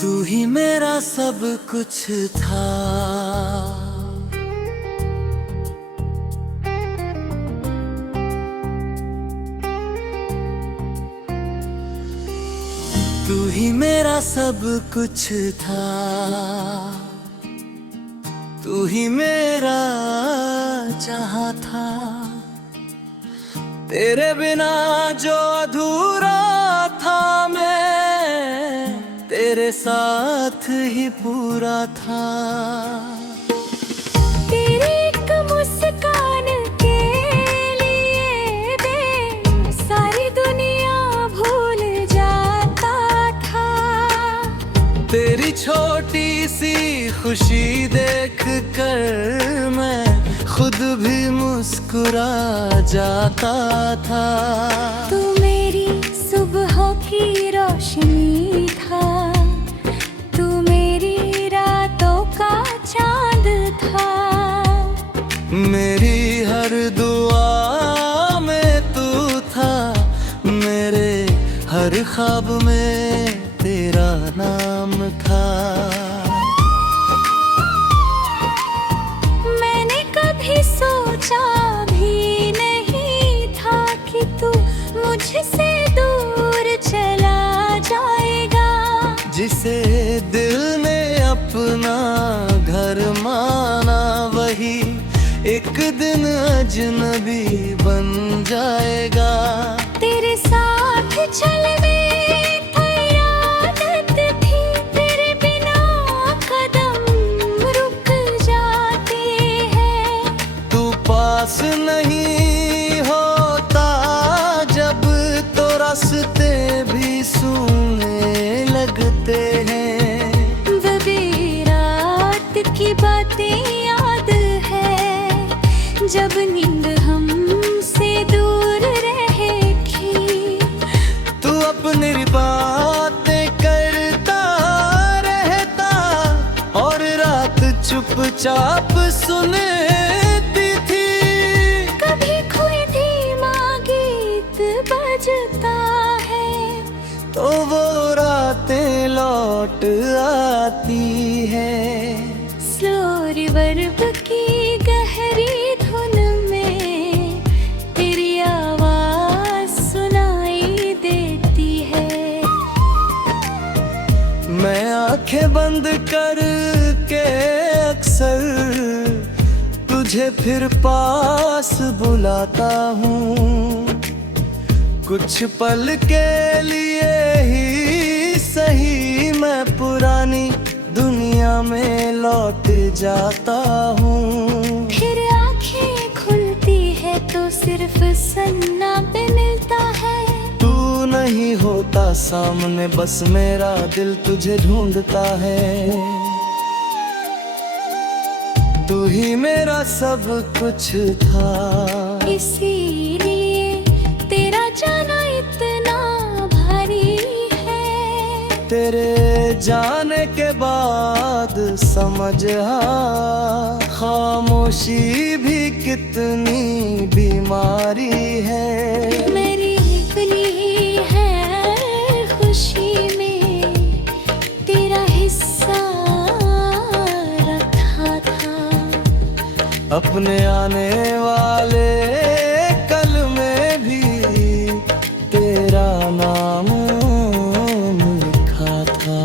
तू ही मेरा सब कुछ था। तू ही मेरा सब कुछ था। तू ही मेरा जहां था। तेरे बिना जो अधूरा था मैं, तेरे साथ ही पूरा था। तेरी एक मुस्कान के लिए मैं सारी दुनिया भूल जाता था। तेरी छोटी सी खुशी देख कर मैं खुद भी मुस्कुरा जाता था। तू मेरी सुबह की रोशनी था। तू मेरी रातों का चांद था। मेरी हर दुआ में तू था। मेरे हर ख्वाब में तेरा नाम था। मैंने कभी सोचा भी नहीं था कि तू मुझसे दूर चला जाएगा। जिसे दिल ने अपना घर माना वही एक दिन अजनबी बन जाएगा। तेरे साथ चलने की आदत थी। तेरे बिना कदम रुक जाते हैं। तू पास नहीं होता जब तो रास्ते भी सूने लगते हैं। वो रात की बातें याद है जब नींद हमसे दूर रहेगी। तू अपनी बातें करता रहता और रात चुपचाप सुनती थी। कभी कोई धीमा गीत बजता है तो वो रातें लौट आती है। स्लो रिवर्ब की गहरी धुन में तेरी आवाज सुनाई देती है। मैं आंखें बंद करके अक्सर तुझे फिर पास बुलाता हूँ। कुछ पल के लिए ही सही मैं पुरानी दुनिया में लौट जाता हूँ। फिर आंखें खुलती है तो सिर्फ सन्ना पे मिलता है। तू नहीं होता सामने बस मेरा दिल तुझे ढूंढता है। तू ही मेरा सब कुछ था। इसीलिए तेरा जाना इतना भारी है। तेरे जाने के बाद समझ खामोशी भी कितनी बीमारी है। मेरी अपनी है खुशी में तेरा हिस्सा रखा था। अपने आने वाले कल में भी तेरा नाम लिखा था।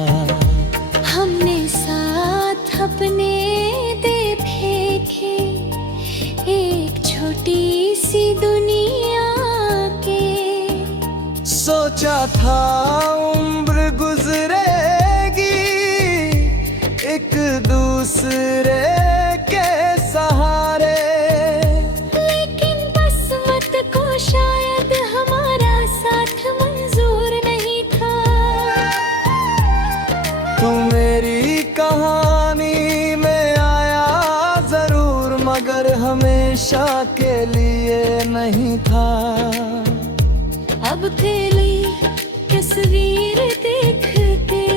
हमने साथ अपने दे फेंके एक छोटी सी दुनिया के। सोचा था उम्र गुजरेगी एक दूसरे के सहारे। लेकिन किस्मत को शायद हमारा साथ मंजूर नहीं था। तू मेरी कहानी में आया जरूर मगर हमेशा के लिए नहीं था। अब तेरी तस्वीर देख के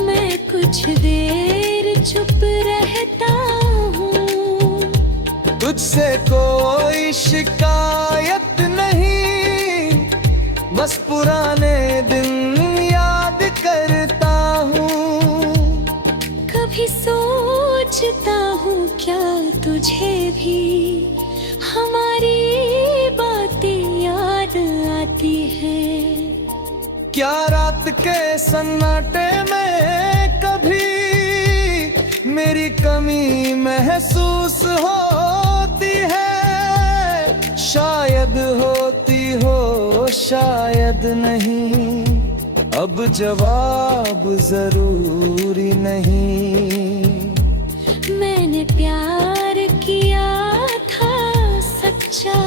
मैं कुछ देर चुप रहता हूँ। तुझसे कोई शिकायत नहीं बस पुराने दिन याद करता हूँ। मुझे भी हमारी बातें याद आती है। क्या रात के सन्नाटे में कभी मेरी कमी महसूस होती है? शायद होती हो, शायद नहीं, अब जवाब जरूरी नहीं। मैंने प्यार किया था सच्चा,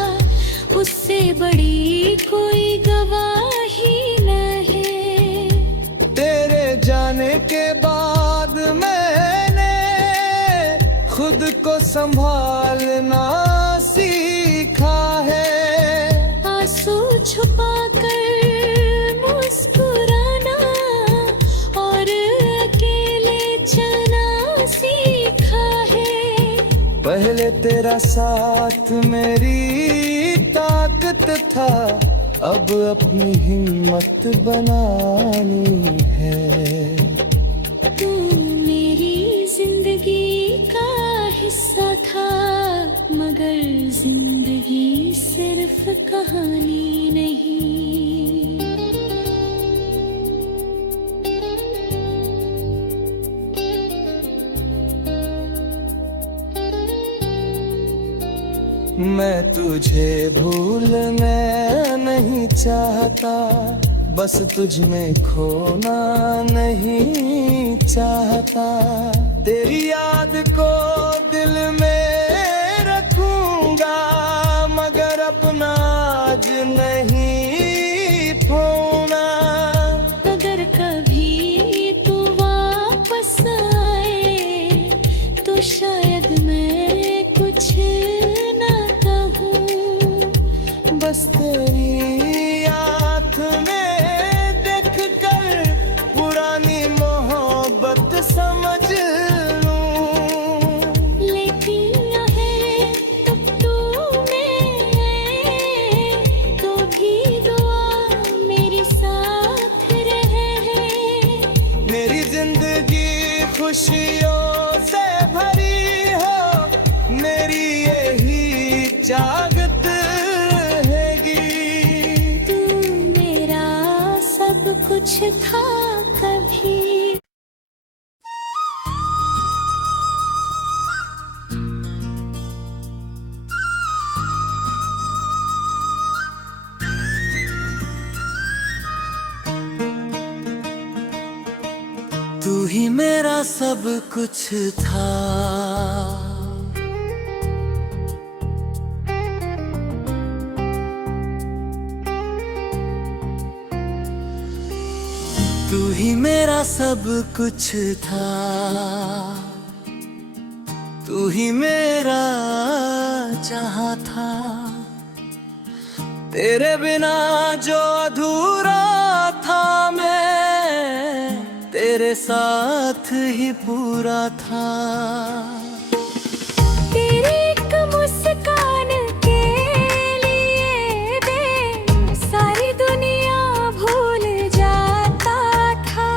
उससे बड़ी कोई गवाही नहीं। तेरे जाने के बाद मैंने खुद को संभालना सीखा है। आंसू छुपाकर मुस्कुराना और अकेले चलना सीखा है। पहले तेरा साथ मेरी ताकत था, अब अपनी हिम्मत बनानी है। तू मेरी जिंदगी का हिस्सा था, मगर जिंदगी सिर्फ कहानी नहीं। मैं तुझे भूलना नहीं चाहता, बस तुझ में खोना नहीं चाहता। तेरी याद को दिल में रखूंगा, मगर अपना आज नहीं खोना। अगर कभी तू वापस आए तो शायद मैं कुछ ना कहूँ, बस तेरी आँख में देख कर पुरानी मोहब्बत समझ लूं। लेकिन है तब तू में तो भी दुआ मेरे साथ रहे। मेरी जिंदगी खुशियों से भरी हो, मेरी यही चाहत हैगी। तू मेरा सब कुछ था कभी। तू ही मेरा सब कुछ था। तू ही मेरा सब कुछ था, तू ही मेरा जहां था। तेरे बिना जो अधूरा था मैं, तेरे साथ ही पूरा था। तेरी एक मुस्कान के लिए मैं सारी दुनिया भूल जाता था।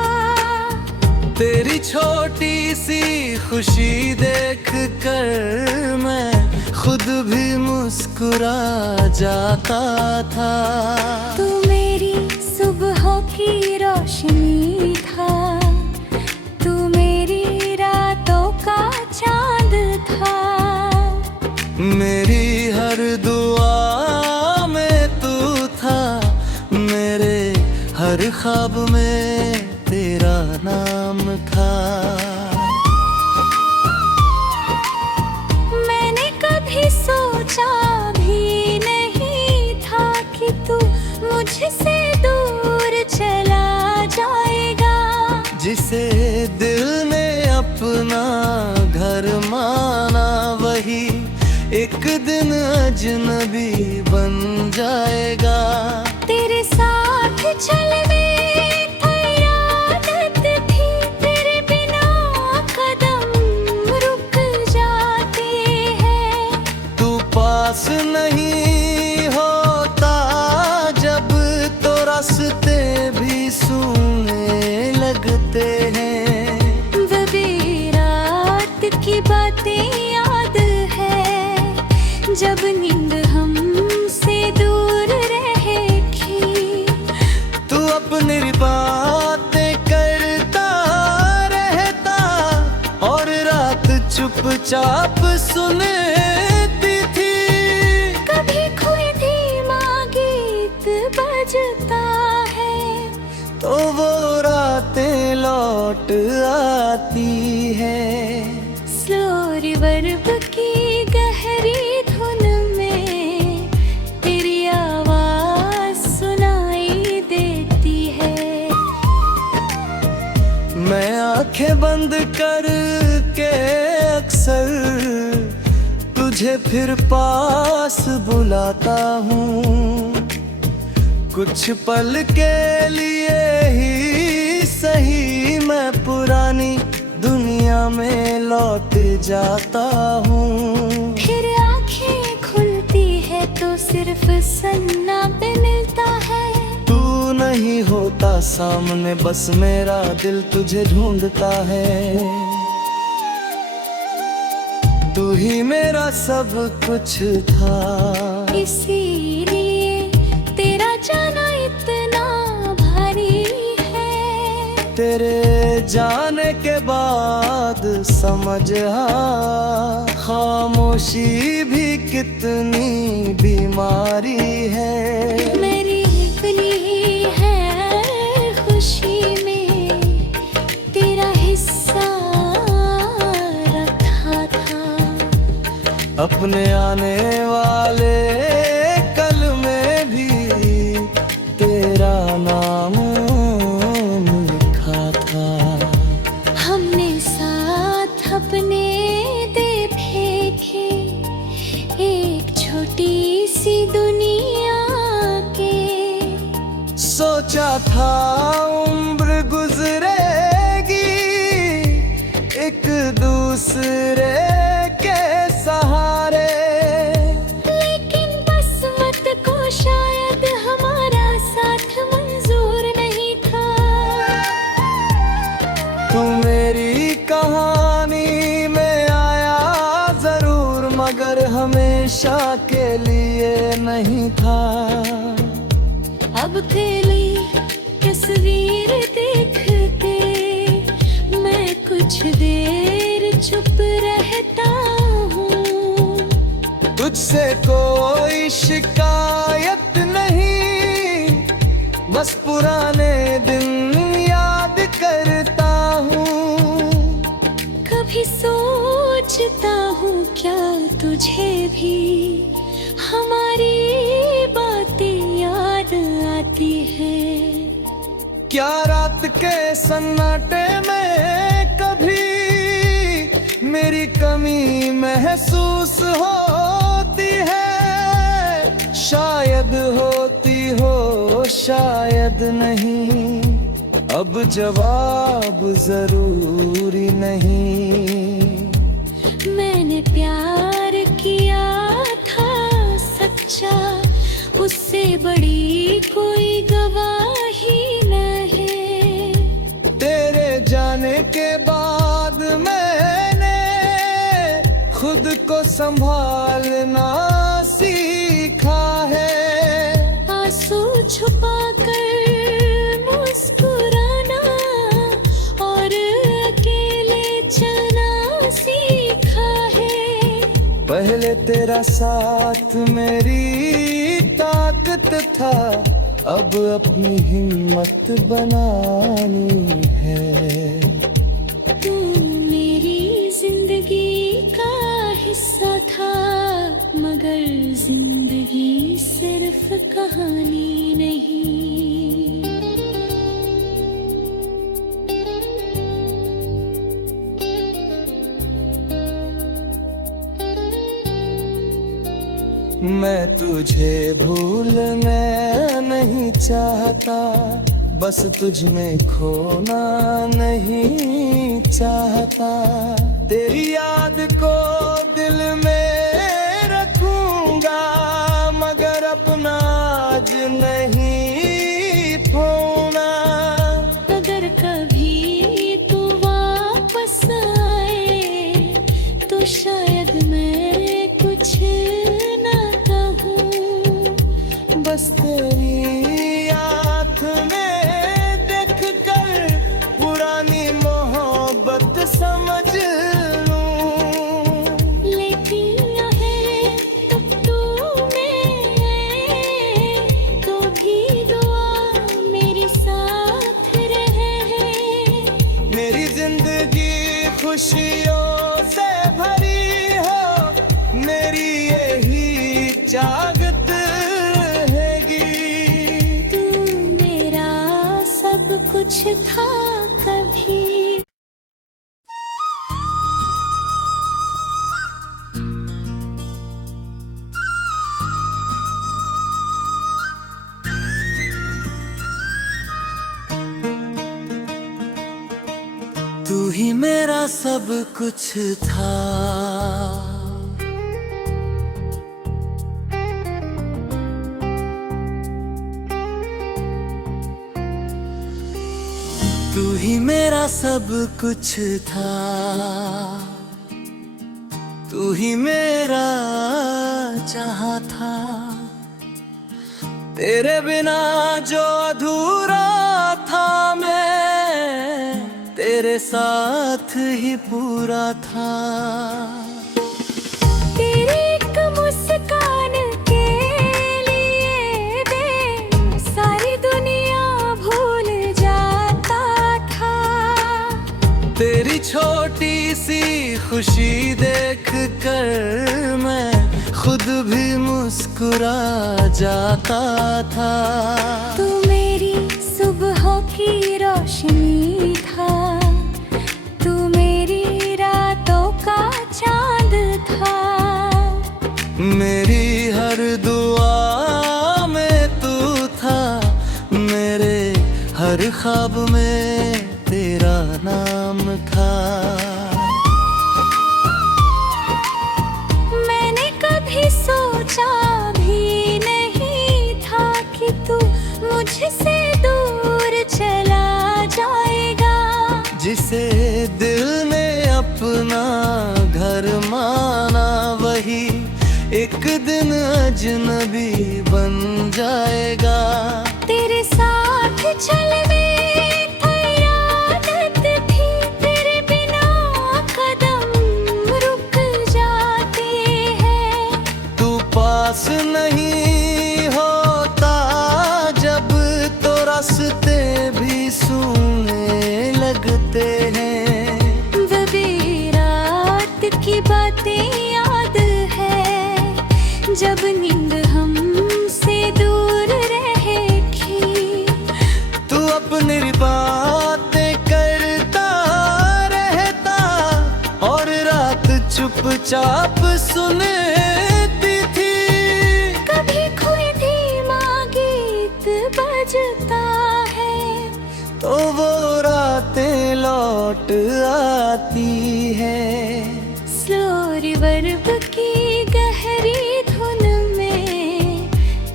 तेरी छोटी सी खुशी देख कर मैं खुद भी मुस्कुरा जाता था। तू मेरी सुबहों की रोशनी था, तू मेरी रातों का चांद था। मेरी हर दुआ में तू था, मेरे हर ख्वाब में तेरा नाम था। मैंने कभी सोचा भी नहीं था कि तू मुझसे दूर चला जाएगा। जिसे दिल ने अपना घर माना, वही एक दिन अजनबी बन जाएगा। तेरे साथ चलने की आदत थी, तेरे बिना कदम रुक जाते हैं। तू पास नहीं होता जब, तो रास्ते भी सूने लगते हैं। वो भी रात की बातें याद है। चुपचाप सुनती थी। कभी कोई धीमा गीत बजता है तो वो रातें लौट आती है। स्लो रिवर्ब की गहरी धुन में तेरी आवाज सुनाई देती है। मैं आंखें बंद करके अक्सर तुझे फिर पास बुलाता हूँ। कुछ पल के लिए ही सही मैं पुरानी दुनिया में लौट जाता हूँ। फिर आंखें खुलती है तो सिर्फ सन्ना पे मिलता है। तू नहीं होता सामने, बस मेरा दिल तुझे ढूंढता है। तू ही मेरा सब कुछ था, इसीलिए तेरा जाना इतना भारी है। तेरे जाने के बाद समझ खामोशी भी कितनी बीमारी है। मेरी अपनी है खुशी में तेरा हिस्सा रखा था। अपने आने वाले कल में भी तेरा नाम लिखा था। हमने साथ अपने दे फेंके एक छोटी सी दुनिया के। सोचा था उम्र गुजरेगी एक दूसरे के सहारे, लेकिन किस्मत को शायद हमारा साथ मंजूर नहीं था। तू मेरी कहानी में आया जरूर, मगर हमेशा के लिए नहीं था। अब तेरी तस्वीर देख के मैं कुछ देर चुप रहता हूँ। तुझसे कोई शिकायत नहीं, बस पुराने दिन याद करता हूँ। कभी सोचता हूँ क्या तुझे भी हमारी बातें याद आती है। क्या रात के सन्नाटे में कभी मेरी कमी महसूस होती है? शायद होती हो, शायद नहीं, अब जवाब जरूरी नहीं। मैंने प्यार किया था सच्चा, उससे बड़ी कोई गवाही नहीं। तेरे जाने के बाद मैंने खुद को संभालना सीखा है। आंसू छुपाकर मुस्कुराना और अकेले चलना सीखा है। पहले तेरा साथ मेरी ताकत था, अब अपनी हिम्मत बनानी है। तू मेरी जिंदगी का हिस्सा था, मगर जिंदगी सिर्फ कहानी नहीं। मैं तुझे भूलना नहीं चाहता, बस तुझ में खोना नहीं चाहता। तेरी याद को दिल में रखूंगा, मगर अपना आज नहीं खोना। अगर कभी तू वापस आए तो शायद मैं कुछ ना कहूँ, बस तेरी आँख में देख कर पुरानी मोहब्बत समझ लूं। खुशियों से भरी हो मेरी यही चाहत रहेगी। तू मेरा सब कुछ था कभी। तू ही मेरा सब कुछ था। तू ही मेरा सब कुछ था। तू ही मेरा जहां था। तेरे बिना जो अधूरा था मैं तेरे साथ ही पूरा था। तेरी एक मुस्कान के लिए मैं सारी दुनिया भूल जाता था। तेरी छोटी सी खुशी देख कर मैं खुद भी मुस्कुरा जाता था। तू मेरी सुबह की रोशनी था। तू मेरी रातों का चांद था। मेरी हर दुआ में तू था। मेरे हर ख्वाब में तेरा नाम था। मैंने कभी सोचा भी नहीं था कि तू मुझसे दूर चला जाएगा। जिसे दिल ने अपना घर माना वही एक दिन अजनबी बन जाएगा। तेरे साथ चलने की आदत थी। तेरे बिना कदम रुक जाते हैं। तू पास नहीं होता जब तो रास्ते भी सूने लगते हैं। वो भी रात की बातें याद है जब नींद हमसे दूर रहे थी। तू अपनी बातें करता रहता और रात चुपचाप सुनती थी। कभी कोई धीमा गीत बजता है तो वो रातें लौट आती है। स्लो रिवर्ब की गहरी धुन में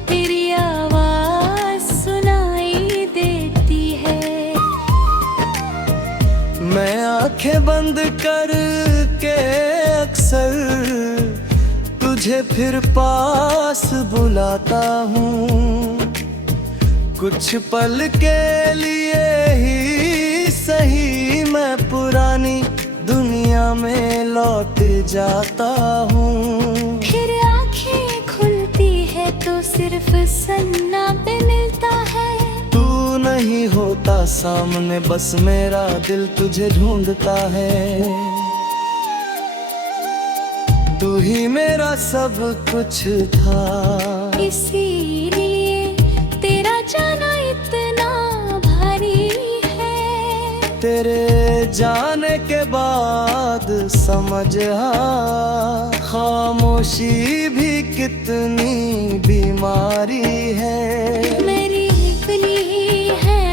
तेरी आवाज सुनाई देती है। मैं आंखें बंद करके अक्सर तुझे फिर पास बुलाता हूँ। कुछ पल के लिए ही सही मैं पुरानी दुनिया में लौट जाता हूँ। फिर आंखें खुलती है तो सिर्फ सन्ना पे मिलता है। तू नहीं होता सामने बस मेरा दिल तुझे ढूंढता है। तू ही मेरा सब कुछ था। इसीलिए तेरा जाना इतना भारी है। तेरे जाने के बाद समझ खामोशी भी कितनी बीमारी है। मेरी अपनी है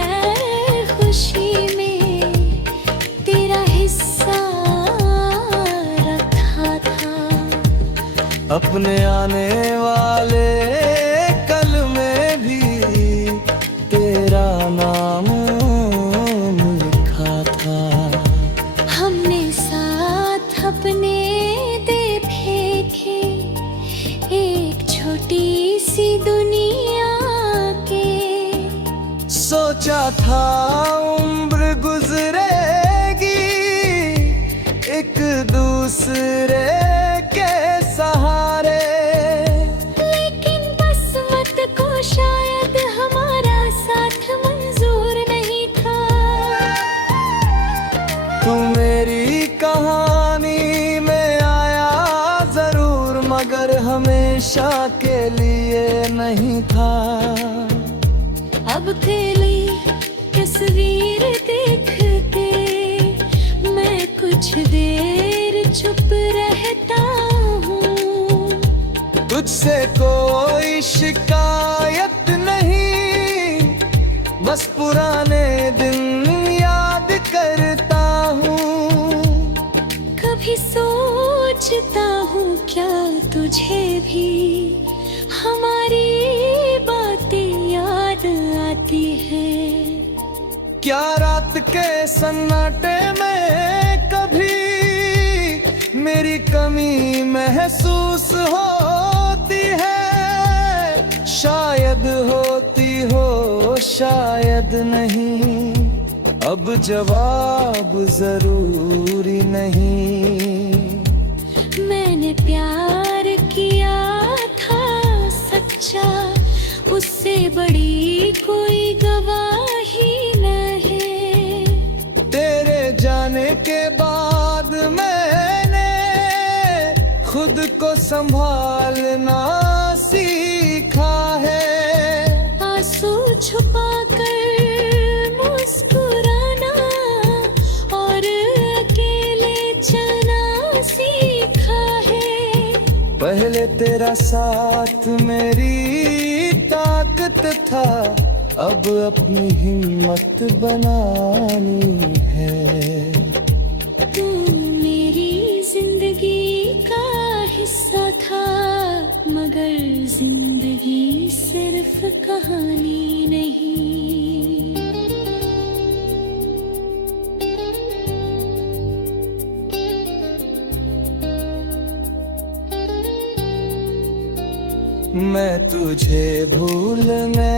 खुशी में तेरा हिस्सा रखा था। अपने आने वाले कल में भी तेरा नाम लिखा था। हमने साथ अपने दे फेंके एक छोटी सी दुनिया के। सोचा था उम्र गुजरेगी एक दूसरे के सहारे। लेकिन किस्मत को शायद हमारा साथ मंजूर नहीं था। तू मेरी मगर हमेशा के लिए नहीं था। अब तेरी तस्वीर देख के मैं कुछ देर चुप रहता हूँ। तुझसे कोई शिकायत नहीं, बस पुराने दिन याद करता हूँ। कभी सोचता हूँ क्या तुझे भी हमारी बातें याद आती है। क्या रात के सन्नाटे में कभी मेरी कमी महसूस होती है? शायद होती हो, शायद नहीं, अब जवाब जरूरी नहीं। मैंने प्यार किया था सच्चा, उससे बड़ी कोई गवाही नहीं। तेरे जाने के बाद मैंने खुद को संभालना सीखा है। आंसू छुपाकर मुस्कुराना और अकेले चलना सीखा है। पहले तेरा साथ मेरी ताकत था, अब अपनी हिम्मत बनानी है। तू मेरी जिंदगी का हिस्सा था, मगर जिंदगी सिर्फ कहानी नहीं। मैं तुझे भूलना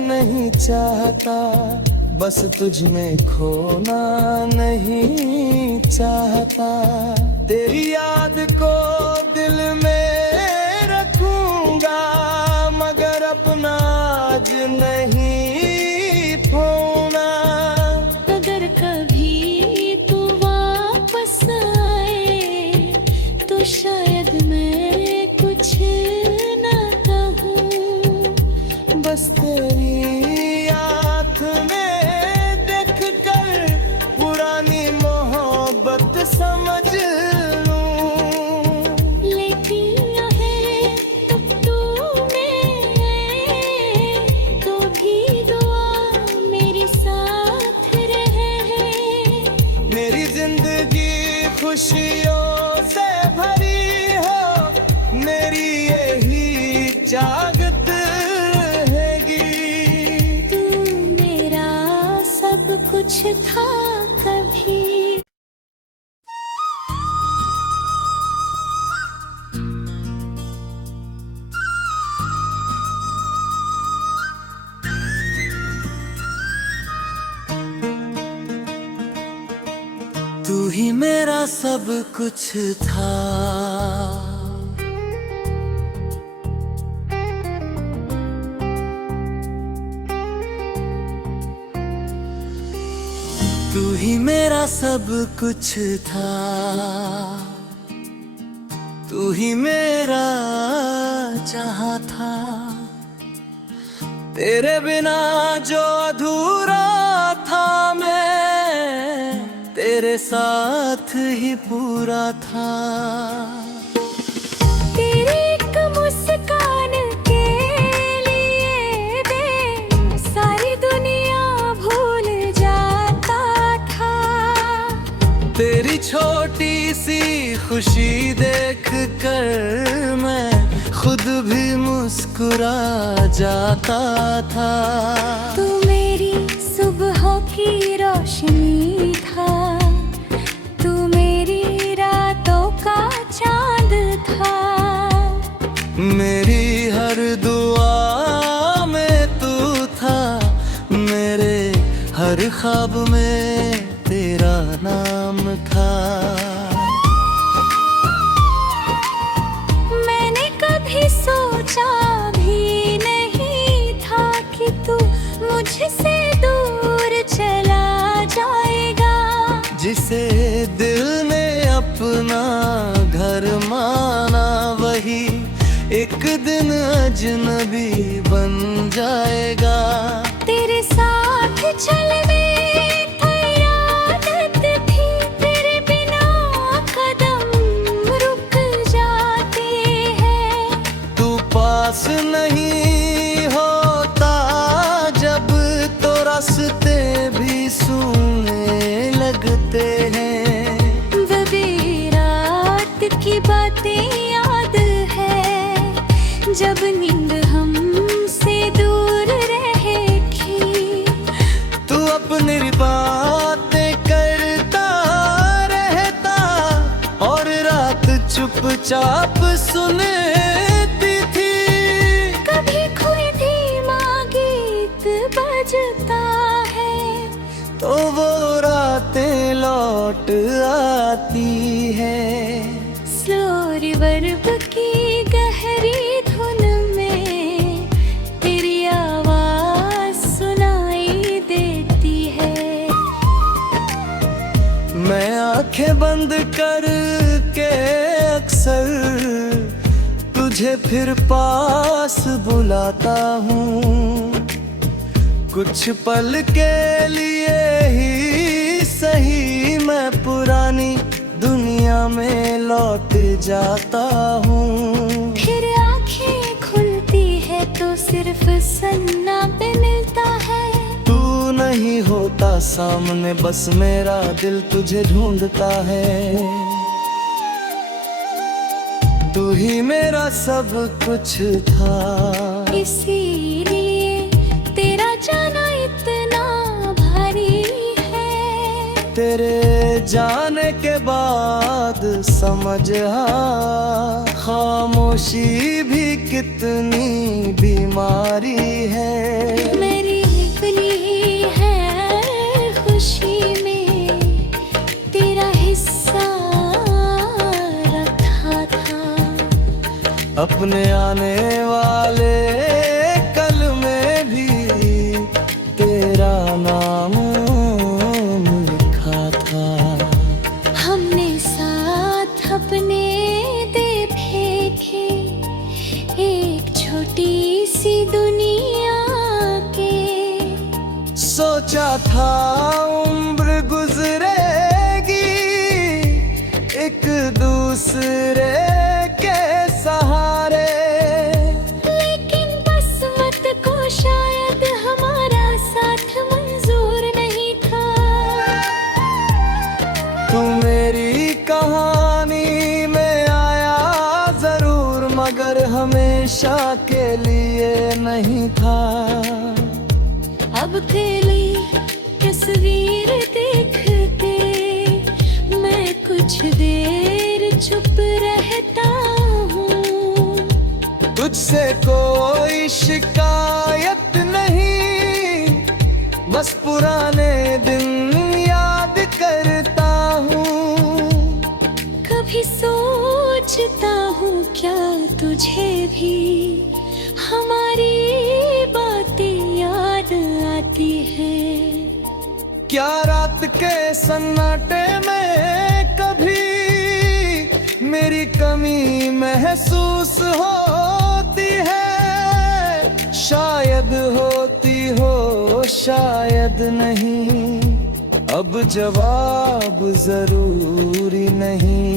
नहीं चाहता, बस तुझ में खोना नहीं चाहता। तेरी याद को दिल में रखूंगा, मगर अपना आज नहीं खोना। अगर कभी तू वापस आए तो शायद मैं कुछ न कहूँ। बस तेरी आँख में देख कर पुरानी मोहब्बत समझ लूं। लेकिन है तब तू में तो भी दुआ मेरे साथ रहे। मेरी जिंदगी खुशियों से भरी हो, मेरी यही चाहत रहेगी। तू मेरा सब कुछ था कभी। तू ही मेरा सब कुछ था। तू ही मेरा सब कुछ था, तू ही मेरा जहां था। तेरे बिना जो अधूरा था मैं, तेरे साथ ही पूरा था। तेरी एक मुस्कान के लिए मैं सारी दुनिया भूल जाता था। तेरी छोटी सी खुशी देख कर मैं खुद भी मुस्कुरा जाता था। तू मेरी सुबह की रोशनी था, तू मेरी रातों का चांद था। मेरी हर दुआ में तू था, मेरे हर ख्वाब में तेरा नाम था। मैंने कभी सोचा भी नहीं था कि तू मुझसे दूर चला जाएगा। जिसे दिल ने अपना घर माना वही एक दिन अजनबी बन जाएगा। तेरे साथ चलने की आदत थी, तेरे बिना कदम रुक जाते हैं। तू पास नहीं होता जब तो रास्ते भी सूने लगते हैं। वो रात की बातें याद है जब नींद हमसे दूर रहे थी। तू अपनी बातें करता रहता और रात चुपचाप सुनती थी। कभी कोई धीमा गीत बजता है तो वो रातें लौट आती है। स्लो रिवर्ब की गहरी धुन में तेरी आवाज सुनाई देती है। मैं आंखें बंद करके अक्सर तुझे फिर पास बुलाता हूँ। कुछ पल के लिए ही सही मैं पुरानी दुनिया में लौट जाता हूँ। फिर आंखें खुलती है तो सिर्फ सन्ना पे मिलता है। तू नहीं होता सामने बस मेरा दिल तुझे ढूंढता है। तू ही मेरा सब कुछ था, इसीलिए तेरा जाना इतना भारी है। तेरे जाने के बाद समझ खामोशी भी कितनी बीमारी है। मेरी अपनी है खुशी में तेरा हिस्सा रखा था। अपने आने वाले कल में भी तेरा नाम लिखा था। हमने साथ अपने दे फेंके एक छोटी सी दुनिया के। सोचा था उम्र गुजरेगी एक दूसरे के सहारे। लेकिन किस्मत को शायद हमारा साथ मंजूर नहीं था। तू मेरी कहानी में आया जरूर मगर हमेशा के लिए नहीं था। अब तेरी तस्वीर देखते मैं कुछ देर चुप रहता हूँ। तुझसे कोई शिकायत नहीं बस पुराने दिन याद करता हूँ। कभी सोचता हूँ क्या तुझे भी हमारी बातें याद आती है। क्या रात के सन्नाटे में कभी मेरी कमी महसूस होती है। शायद होती हो शायद नहीं, अब जवाब जरूरी नहीं।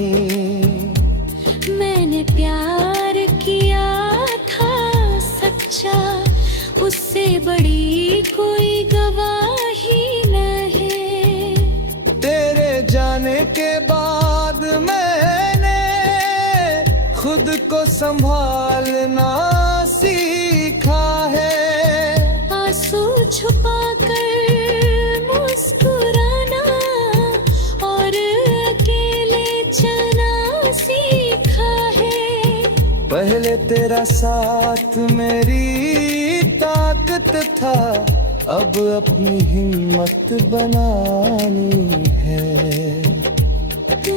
मैंने प्यार किया था सच्चा, उससे बड़ी कोई गवाही नहीं। तेरे जाने के बाद मैंने खुद को संभालना सीखा है। आंसू छुपाकर मुस्कुराना और अकेले चलना सीखा है। पहले तेरा साथ मेरी ताकत था, अब अपनी हिम्मत बनानी है। तू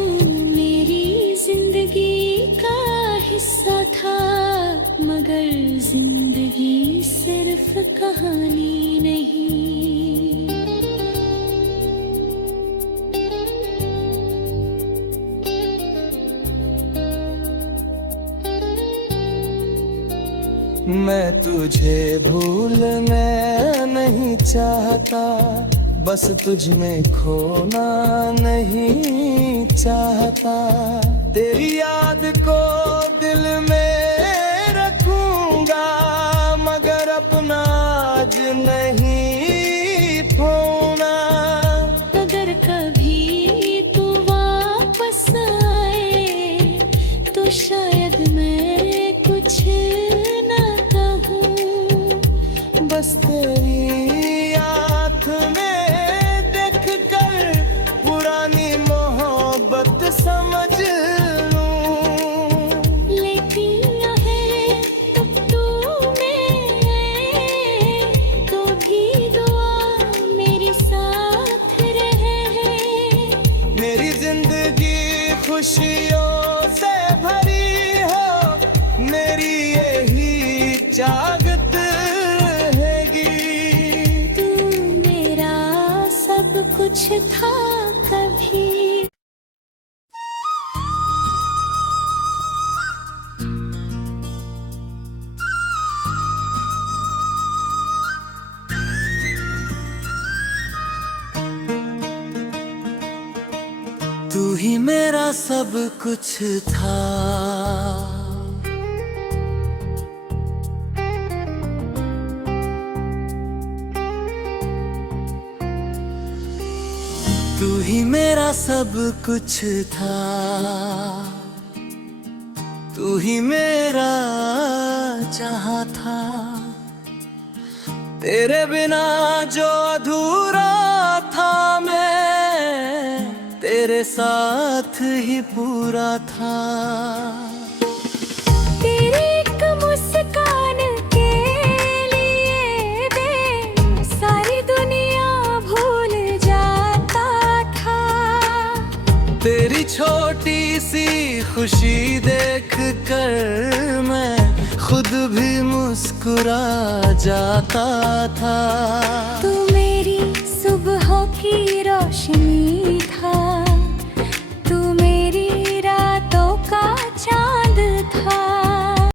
मेरी जिंदगी का हिस्सा था, मगर जिंदगी सिर्फ कहानी। नहीं। मैं तुझे भूलना नहीं चाहता, बस तुझ में खोना नहीं चाहता। तेरी याद को दिल में रखूंगा, मगर अपना आज नहीं खोना। अगर कभी तू वापस आए तो शायद मैं कुछ न कहूँ, बस तेरी आँख में देख कर पुरानी मोहब्बत समझ लूं। लेकिन है तब तू में तो भी दुआ मेरे साथ रहे। मेरी जिंदगी खुशियों से भरी हो, मेरी यही चाहत रहेगी। तू मेरा सब कुछ था कभी। तू ही मेरा सब कुछ था, तू ही मेरा सब कुछ था, तू ही मेरा जहां था। तेरे बिना जो अधूरा था मैं, तेरे साथ ही पूरा था। तेरी एक मुस्कान के लिए मैं सारी दुनिया भूल जाता था। तेरी छोटी सी खुशी देख कर मैं खुद भी मुस्कुरा जाता था। तू मेरी सुबह की रोशनी